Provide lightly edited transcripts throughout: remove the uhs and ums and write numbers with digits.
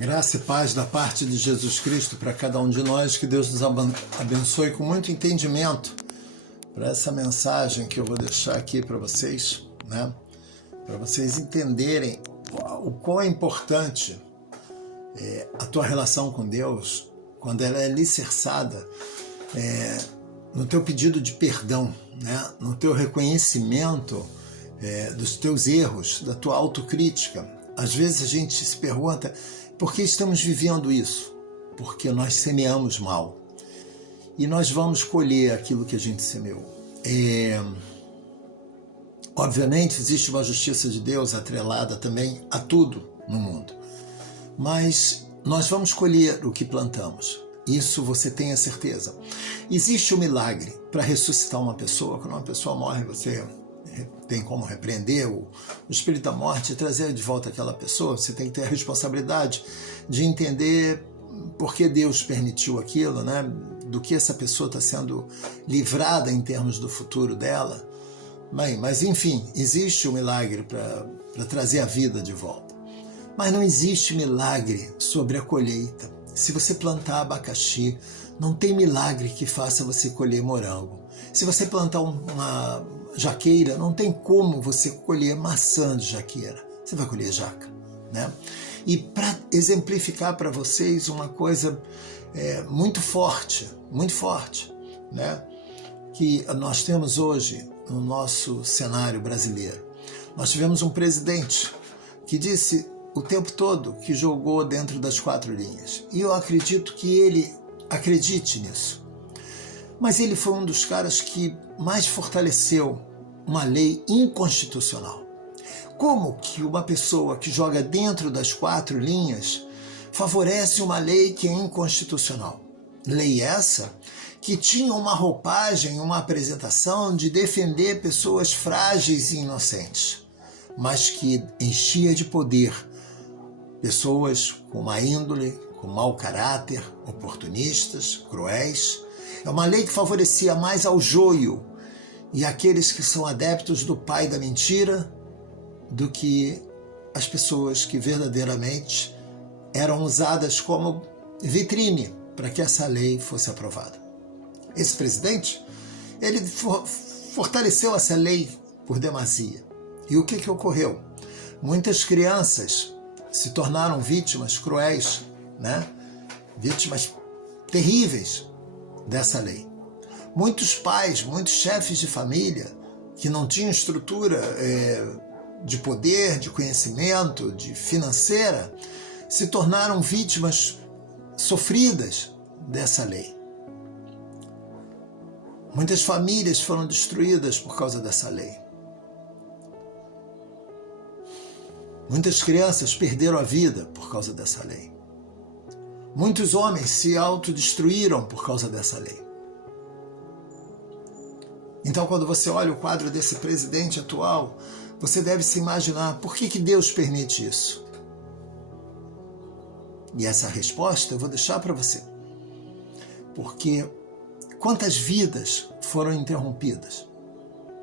Graça e paz da parte de Jesus Cristo para cada um de nós, que Deus nos abençoe com muito entendimento para essa mensagem que eu vou deixar aqui para vocês, né? Para vocês entenderem o quão é importante a tua relação com Deus quando ela é alicerçada no teu pedido de perdão, né? No teu reconhecimento dos teus erros, da tua autocrítica. Às vezes a gente se pergunta: por que estamos vivendo isso? Porque nós semeamos mal. E nós vamos colher aquilo que a gente semeou. Obviamente existe uma justiça de Deus atrelada também a tudo no mundo. Mas nós vamos colher o que plantamos. Isso você tenha certeza. Existe um milagre para ressuscitar uma pessoa. Quando uma pessoa morre, você tem como repreender o espírito da morte e trazer de volta aquela pessoa. Você tem que ter a responsabilidade de entender por que Deus permitiu aquilo, né? Do que essa pessoa está sendo livrada em termos do futuro dela. Bem, mas enfim, existe um milagre para trazer a vida de volta. Mas não existe milagre sobre a colheita. Se você plantar abacaxi, não tem milagre que faça você colher morango. Se você plantar uma jaqueira, não tem como você colher maçã de jaqueira. Você vai colher jaca, né? E para exemplificar para vocês uma coisa muito forte, né? Que nós temos hoje no nosso cenário brasileiro. Nós tivemos um presidente que disse o tempo todo que jogou dentro das 4 linhas. E eu acredito que ele acredite nisso. Mas ele foi um dos caras que mais fortaleceu uma lei inconstitucional. Como que uma pessoa que joga dentro das 4 linhas favorece uma lei que é inconstitucional? Lei essa que tinha uma roupagem, uma apresentação de defender pessoas frágeis e inocentes, mas que enchia de poder pessoas com má índole, com mau caráter, oportunistas, cruéis. É uma lei que favorecia mais ao joio e aqueles que são adeptos do pai da mentira do que as pessoas que verdadeiramente eram usadas como vitrine para que essa lei fosse aprovada. Esse presidente, ele fortaleceu essa lei por demasia. E o que ocorreu? Muitas crianças se tornaram vítimas cruéis, né? Vítimas terríveis dessa lei. Muitos pais, muitos chefes de família que não tinham estrutura de poder, de conhecimento, de financeira, se tornaram vítimas sofridas dessa lei. Muitas famílias foram destruídas por causa dessa lei. Muitas crianças perderam a vida por causa dessa lei. Muitos homens se autodestruíram por causa dessa lei. Então, quando você olha o quadro desse presidente atual, você deve se imaginar por que Deus permite isso. E essa resposta eu vou deixar para você. Porque quantas vidas foram interrompidas,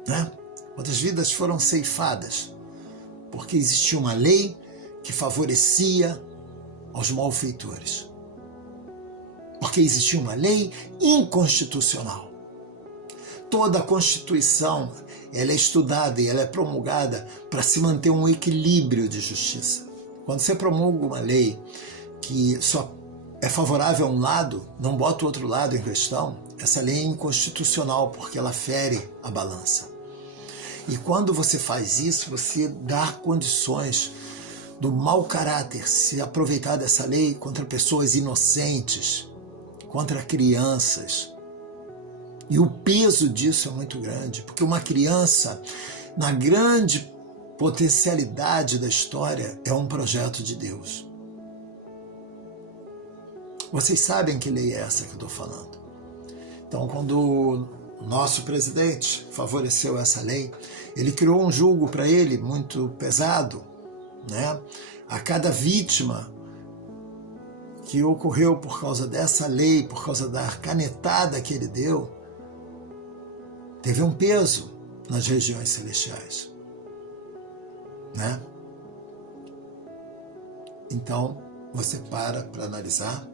né? Quantas vidas foram ceifadas, porque existia uma lei que favorecia aos malfeitores. Porque existia uma lei inconstitucional. Toda a Constituição ela é estudada e ela é promulgada para se manter um equilíbrio de justiça. Quando você promulga uma lei que só é favorável a um lado, não bota o outro lado em questão, essa lei é inconstitucional porque ela fere a balança. E quando você faz isso, você dá condições do mau caráter se aproveitar dessa lei contra pessoas inocentes, contra crianças. E o peso disso é muito grande, porque uma criança, na grande potencialidade da história, é um projeto de Deus. Vocês sabem que lei é essa que eu estou falando. Então, quando o nosso presidente favoreceu essa lei, ele criou um julgo para ele muito pesado, né? A cada vítima que ocorreu por causa dessa lei, por causa da canetada que ele deu, teve um peso nas regiões celestiais, né? Então, você para analisar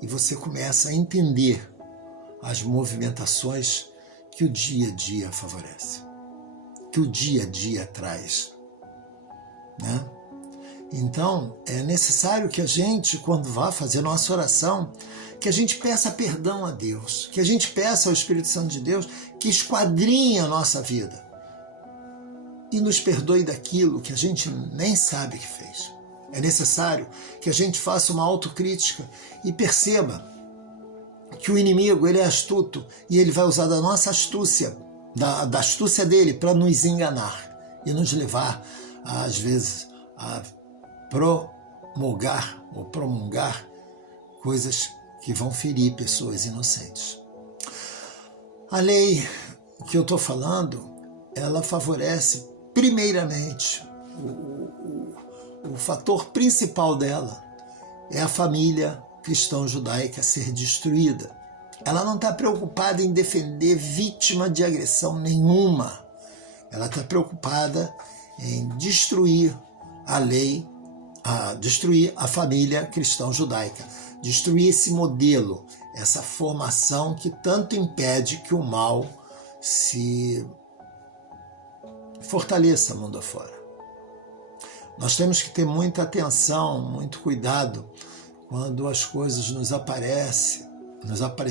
e você começa a entender as movimentações que o dia a dia favorece, que o dia a dia traz, né? Então, é necessário que a gente, quando vá fazer nossa oração, que a gente peça perdão a Deus, que a gente peça ao Espírito Santo de Deus que esquadrinhe a nossa vida e nos perdoe daquilo que a gente nem sabe que fez. É necessário que a gente faça uma autocrítica e perceba que o inimigo, ele é astuto e ele vai usar da nossa astúcia, da astúcia dele, para nos enganar e nos levar, às vezes, a promulgar coisas que vão ferir pessoas inocentes. A lei que eu estou falando, ela favorece primeiramente, o fator principal dela é a família cristão-judaica ser destruída. Ela não está preocupada em defender vítima de agressão nenhuma. Ela está preocupada em destruir a lei, destruir a família cristão-judaica, destruir esse modelo, essa formação que tanto impede que o mal se fortaleça mundo afora. Nós temos que ter muita atenção, muito cuidado quando as coisas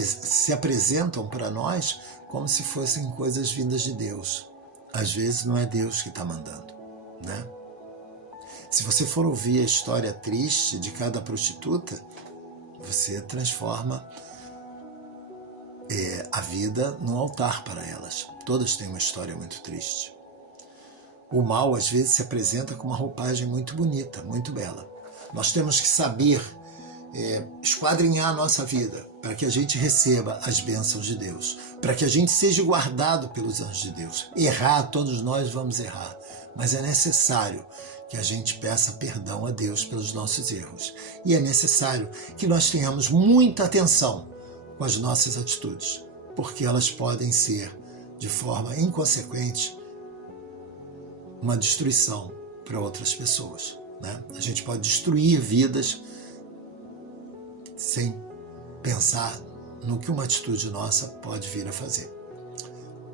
se apresentam para nós como se fossem coisas vindas de Deus. Às vezes não é Deus que está mandando, né? Se você for ouvir a história triste de cada prostituta, você transforma a vida num altar para elas. Todas têm uma história muito triste. O mal, às vezes, se apresenta com uma roupagem muito bonita, muito bela. Nós temos que saber esquadrinhar a nossa vida para que a gente receba as bênçãos de Deus, para que a gente seja guardado pelos anjos de Deus. Errar, todos nós vamos errar, mas é necessário que a gente peça perdão a Deus pelos nossos erros. E é necessário que nós tenhamos muita atenção com as nossas atitudes, porque elas podem ser, de forma inconsequente, uma destruição para outras pessoas, né? A gente pode destruir vidas sem pensar no que uma atitude nossa pode vir a fazer.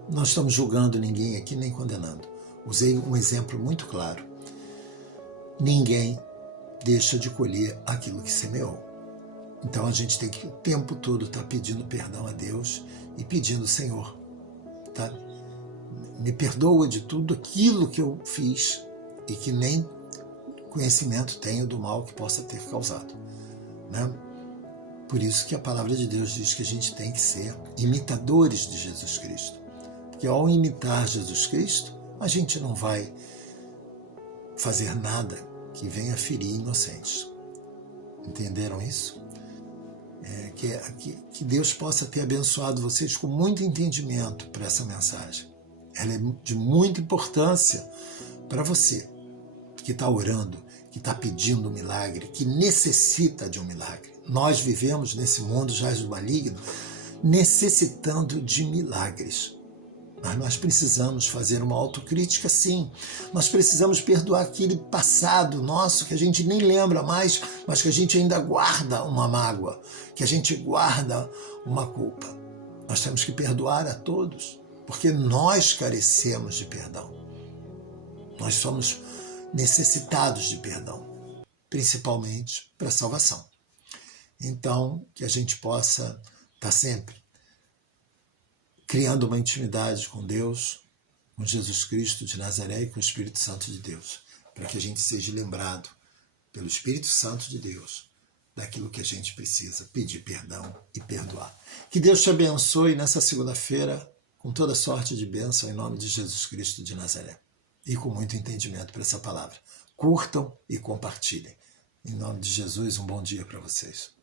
Não estamos julgando ninguém aqui, nem condenando. Usei um exemplo muito claro. Ninguém deixa de colher aquilo que semeou. Então a gente tem que o tempo todo estar pedindo perdão a Deus e pedindo, Senhor, tá? Me perdoa de tudo aquilo que eu fiz e que nem conhecimento tenho do mal que possa ter causado, né? Por isso que a palavra de Deus diz que a gente tem que ser imitadores de Jesus Cristo. Porque ao imitar Jesus Cristo, a gente não vai fazer nada que venha ferir inocentes. Entenderam isso? Que Deus possa ter abençoado vocês com muito entendimento para essa mensagem. Ela é de muita importância para você que está orando, que está pedindo um milagre, que necessita de um milagre. Nós vivemos nesse mundo jaz do maligno necessitando de milagres. Mas nós precisamos fazer uma autocrítica, sim. Nós precisamos perdoar aquele passado nosso que a gente nem lembra mais, mas que a gente ainda guarda uma mágoa, que a gente guarda uma culpa. Nós temos que perdoar a todos, porque nós carecemos de perdão. Nós somos necessitados de perdão, principalmente para a salvação. Então, que a gente possa estar sempre criando uma intimidade com Deus, com Jesus Cristo de Nazaré e com o Espírito Santo de Deus, para que a gente seja lembrado pelo Espírito Santo de Deus daquilo que a gente precisa, pedir perdão e perdoar. Que Deus te abençoe nessa segunda-feira com toda sorte de bênção em nome de Jesus Cristo de Nazaré e com muito entendimento para essa palavra. Curtam e compartilhem. Em nome de Jesus, um bom dia para vocês.